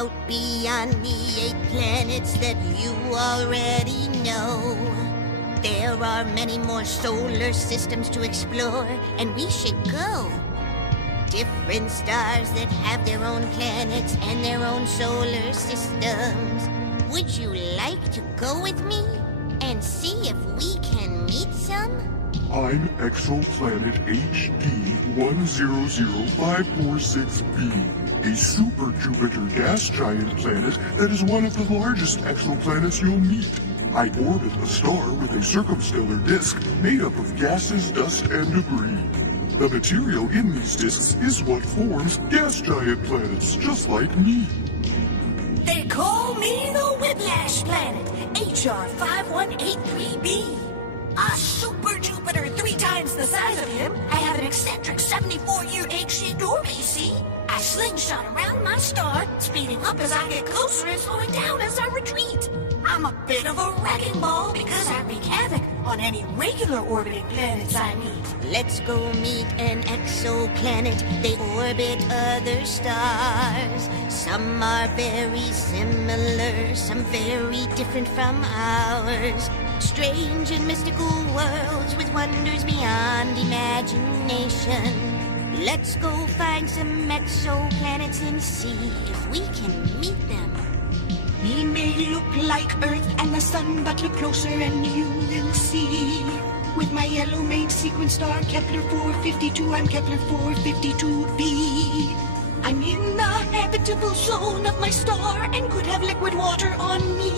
Out beyond the 8 planets that you already know, there are many more solar systems to explore, and we should go. Different stars that have their own planets and their own solar systems. Would you like to go with me and see if we can meet some? I'm ExoPlanet HD 100546b, a super Jupiter gas giant planet that is one of the largest exoplanets you'll meet. I orbit a star with a circumstellar disk made up of gases, dust, and debris. The material in these disks is what forms gas giant planets, just like me. They call me the Whiplash Planet, HR 5183b. A super Jupiter 3 times the size of him. I have an eccentric 74-year age-shaped orb, you see. I slingshot around my star, speeding up as I get closer and slowing down as I retreat. I'm a bit of a wrecking ball because I wreak havoc on any regular orbiting planets I meet. Let's go meet an exoplanet. They orbit other stars. Some are very similar, some very different from ours. Strange and mystical worlds with wonders beyond imagination. Let's go find some exoplanets and see if we can meet them. We may look like Earth and the Sun, but look closer and you will see. With my yellow main sequence star, Kepler 452, I'm Kepler 452b. I'm in the habitable zone of my star and could have liquid water on me.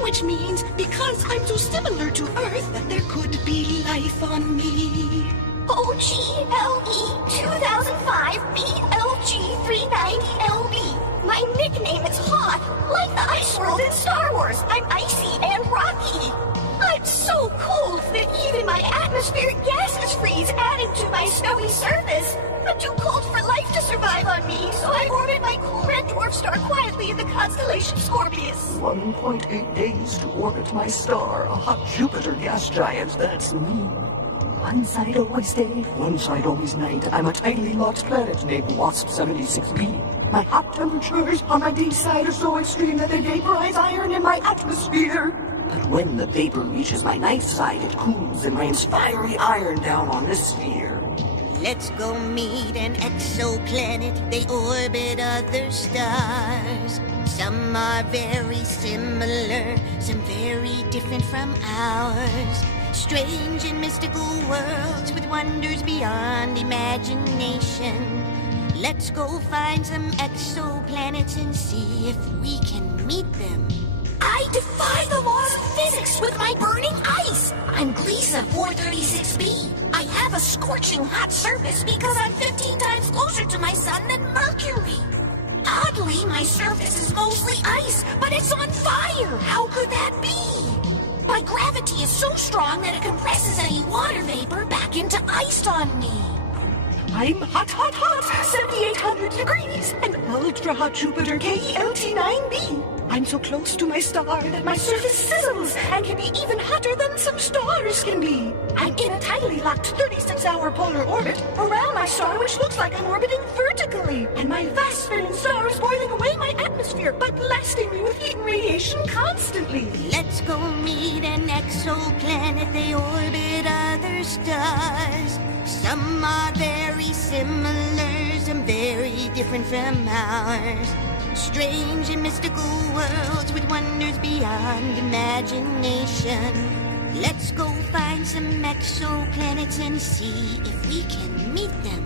Which means, because I'm so similar to Earth, that there could be life on me. OGLE 2005 BLG 390LB. My nickname is Hot, like the ice world in Star Wars. I'm icy and rocky. I'm so cold that even my atmospheric gases freeze, adding to my snowy surface. I'm too cold for life to survive on me, so I orbit my cool red dwarf star quietly in the constellation Scorpius. 1.8 days to orbit my star, a hot Jupiter gas giant, that's me. One side always day, one side always night. I'm a tiny lost planet named Wasp 76b. My hot temperatures on my day side are so extreme that they vaporize iron in my atmosphere. But when the vapor reaches my night side, it cools and rains fiery iron down on this sphere. Let's go meet an exoplanet. They orbit other stars. Some are very similar, some very different from ours. Strange and mystical worlds with wonders beyond imagination. Let's go find some exoplanets and see if we can meet them. I defy the laws of physics with my burning ice. I'm Gliesa 436b. I have a scorching hot surface because I'm 15 times closer to my sun than Mercury. Oddly, my surface is mostly ice, but it's on fire. How could that be? My gravity is so strong that it compresses any water vapor back into ice on me. I'm hot, 7,800 degrees, and ultra-hot Jupiter KELT9b. I'm so close to my star that my surface sizzles and can be even hotter than some stars can be. I'm in a tightly locked 36-hour polar orbit around my star, which looks like I'm orbiting vertically. And my vast spinning star is boiling away my atmosphere by blasting me with heat and radiation constantly. Let's go meet an exoplanet. They orbit other stars. Some are very similar, some very different from ours. Strange and mystical worlds with wonders beyond imagination. Let's go find some exoplanets and see if we can meet them.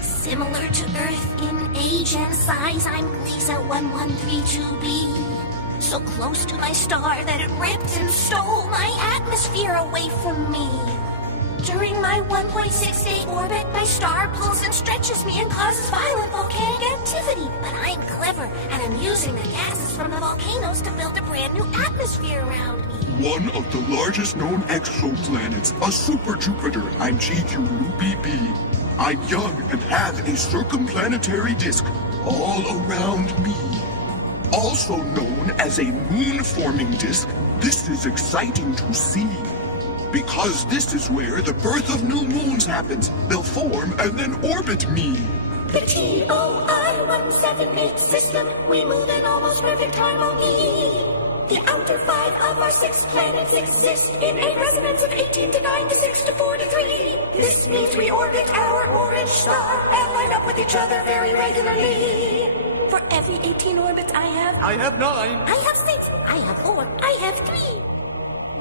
Similar to Earth in age and size, I'm Gliesa 1132b. So close to my star that it ripped and stole my atmosphere away from me. During my 1.6-day orbit, my star pulls and stretches me and causes violent volcanic activity. But I'm clever, and I'm using the gases from the volcanoes to build a brand new atmosphere around me. One of the largest known exoplanets, a super Jupiter. I'm GQ-BB. I'm young and have a circumplanetary disk all around me. Also known as a moon-forming disk, this is exciting to see. Because this is where the birth of new moons happens. They'll form and then orbit me. The TOI-178 system, we move in almost perfect harmony. The outer 5 of our 6 planets exist in a resonance of 18 to 9 to 6 to 4 to 3. This means we orbit our orange star and line up with each other very regularly. For every 18 orbits I have 9. I have 6. I have 4. I have 3.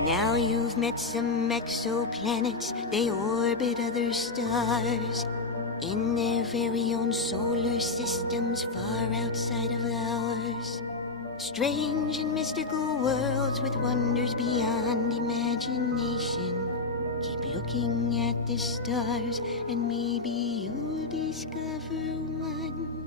Now you've met some exoplanets. They orbit other stars in their very own solar systems far outside of ours. Strange and mystical worlds with wonders beyond imagination. Keep looking at the stars and maybe you'll discover one.